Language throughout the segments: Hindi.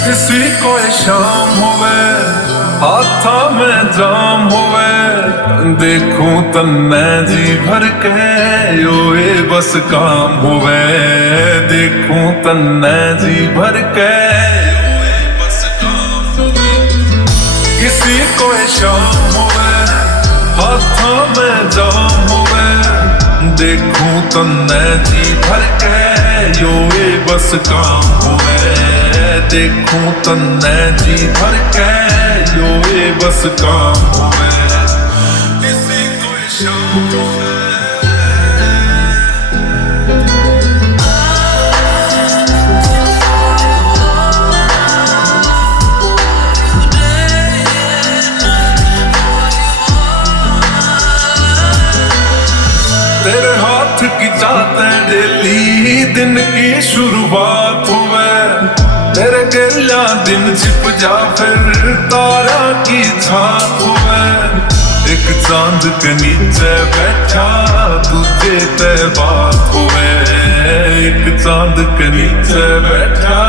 किसी को शाम होवे हाथा में जाम होवे, देखूं तन्ने जी भर के योए बस काम होवे। देखूं तन्ने जी भर के योए बस काम होवे। किसी को शाम होवे हाथा में जाम होवे, देखूं तन्ने जी भर के योए बस काम होवे। देखूं तन्ने जी भर के योए बस काम होवे। किसी को शाम होवे। तेरे हाथ की चाहते डेली दिन की शुरुआत होवे। तेरे गिरला दिन छिप जा फिर तारा की छाप होवे। एक चांद के नीचे बैठा तुझे ते बात होवे। एक चांद के नीचे बैठा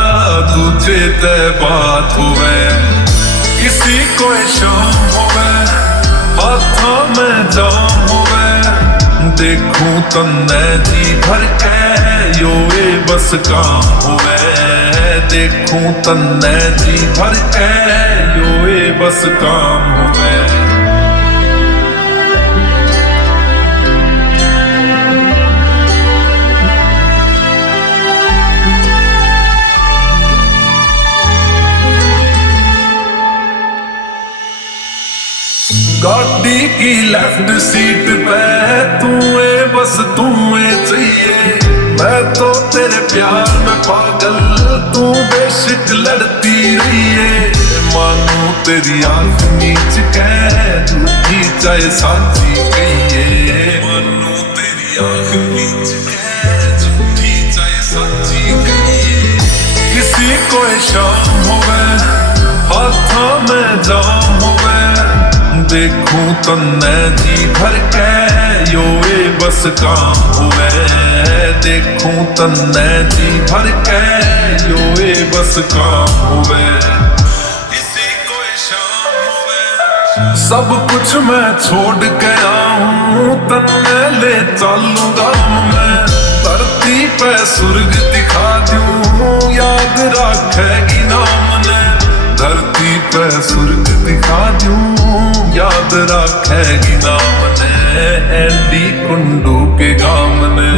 तुझे ते बात होवे। किसी को शाम होवे हाथा में जाम होवे, देखूं तन्ने जी भर के योए बस काम होवे। देखूं तन्ने जी भर के योए बस काम होवे। गाड़ी की लेफ्ट सीट पे तूए बस तूए चाहिए। मैं तो तेरे प्यार में पागल तू बेशक लड़ती रही है। मानू तेरी आंख नीच के झूठी चाहे साची कहिए। मानू तेरी आंख नीच के झूठी चाहे साची कहिए। किसी को शाम होवे हाथा में जाम होवे, देखूं तन्ने जी भर के योए बस काम होवे। देखूं तन्ने जी भर के योए बस काम होवे। किसी को शाम होवे। सब कुछ मैं छोड़ के आऊं तन्ने ले चलूंगा मैं। धरती पे स्वर्ग दिखा दूं याद रखेगी नाम ने। धरती पे स्वर्ग दिखा दूं याद रखेगी नाम ने। एडी कुंडू के गाम ने।